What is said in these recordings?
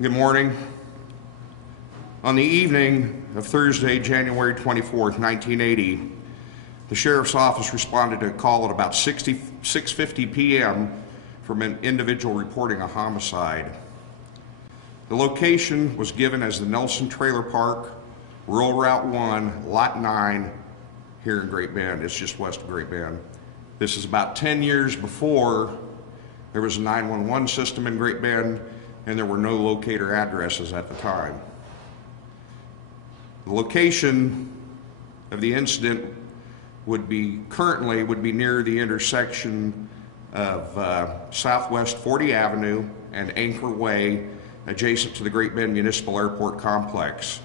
Good morning. On the evening of Thursday, January 24th, 1980, the Sheriff's Office responded to a call at about 6:50 p.m. from an individual reporting a homicide. The location was given as the Nelson Trailer Park, Rural Route 1, Lot 9, here in Great Bend. It's just west of Great Bend. This is about 10 years before there was a 911 system in Great Bend, and there were no locator addresses at the time. The location of the incident would be near the intersection of Southwest 40 Avenue and Anchor Way, adjacent to the Great Bend Municipal Airport Complex.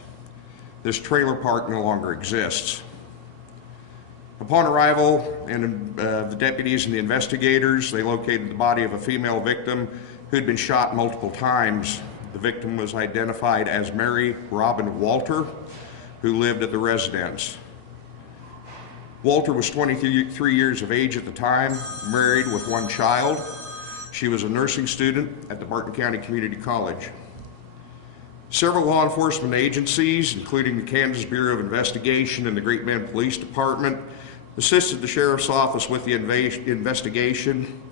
This trailer park no longer exists. Upon arrival, the deputies and the investigators, they located the body of a female victim who had been shot multiple times. The victim was identified as Mary Robin Walter, who lived at the residence. Walter was 23 years of age at the time, married with one child. She was a nursing student at the Barton County Community College. Several law enforcement agencies, including the Kansas Bureau of Investigation and the Great Bend Police Department, assisted the Sheriff's Office with the investigation.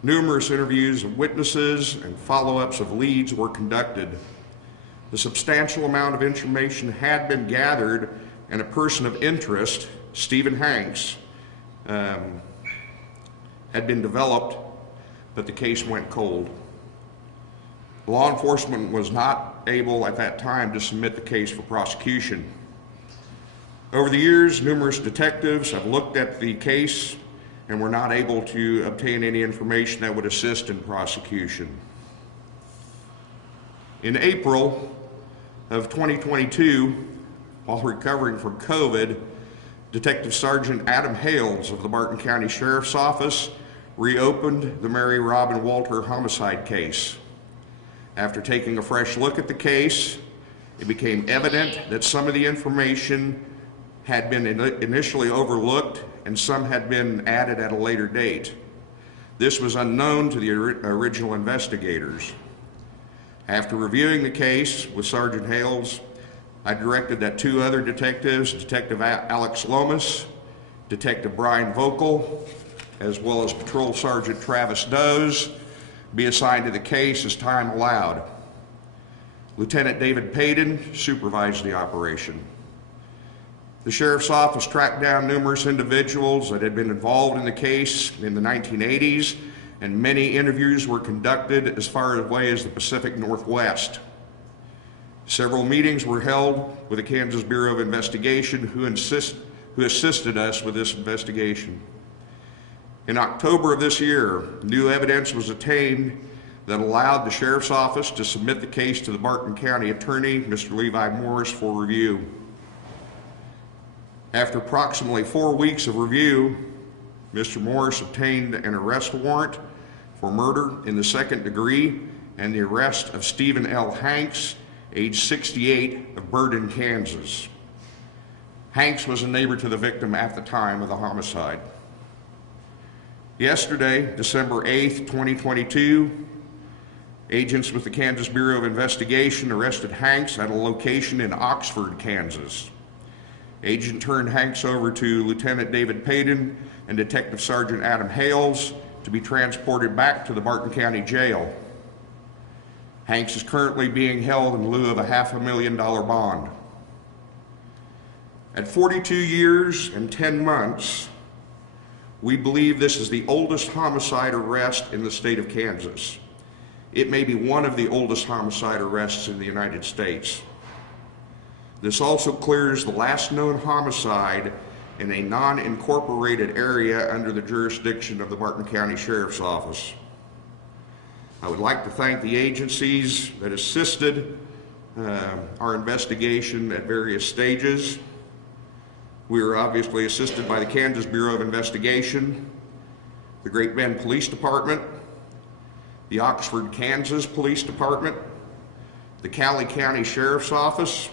Numerous interviews of witnesses and follow-ups of leads were conducted. A substantial amount of information had been gathered, and a person of interest, Stephen Hanks, had been developed, but the case went cold. Law enforcement was not able at that time to submit the case for prosecution. Over the years, numerous detectives have looked at the case and were not able to obtain any information that would assist in prosecution. In April of 2022, while recovering from COVID, Detective Sergeant Adam Hales of the Barton County Sheriff's Office reopened the Mary Robin Walter homicide case. After taking a fresh look at the case, it became evident that some of the information had been initially overlooked and some had been added at a later date. This was unknown to the original investigators. After reviewing the case with Sergeant Hales, I directed that two other detectives, Detective Alex Lomas, Detective Brian Vocal, as well as Patrol Sergeant Travis Doze, be assigned to the case as time allowed. Lieutenant David Payton supervised the operation. The Sheriff's Office tracked down numerous individuals that had been involved in the case in the 1980s, and many interviews were conducted as far away as the Pacific Northwest. Several meetings were held with the Kansas Bureau of Investigation, who assisted us with this investigation. In October of this year, new evidence was obtained that allowed the Sheriff's Office to submit the case to the Barton County Attorney, Mr. Levi Morris, for review. After approximately 4 weeks of review, Mr. Morris obtained an arrest warrant for murder in the second degree and the arrest of Stephen L. Hanks, age 68, of Barton, Kansas. Hanks was a neighbor to the victim at the time of the homicide. Yesterday, December 8th, 2022, agents with the Kansas Bureau of Investigation arrested Hanks at a location in Oxford, Kansas. Agent turned Hanks over to Lieutenant David Payton and Detective Sergeant Adam Hales to be transported back to the Barton County Jail. Hanks is currently being held in lieu of a $500,000 bond. At 42 years and 10 months, we believe this is the oldest homicide arrest in the state of Kansas. It may be one of the oldest homicide arrests in the United States. This also clears the last known homicide in a non-incorporated area under the jurisdiction of the Barton County Sheriff's Office. I would like to thank the agencies that assisted our investigation at various stages. We were obviously assisted by the Kansas Bureau of Investigation, the Great Bend Police Department, the Oxford, Kansas Police Department, the Cowley County Sheriff's Office,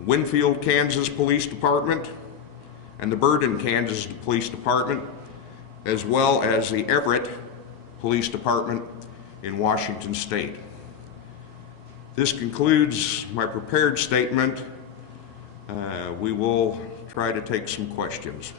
Winfield, Kansas Police Department, and the Barton, Kansas Police Department, as well as the Everett Police Department in Washington State. This concludes my prepared statement. We will try to take some questions.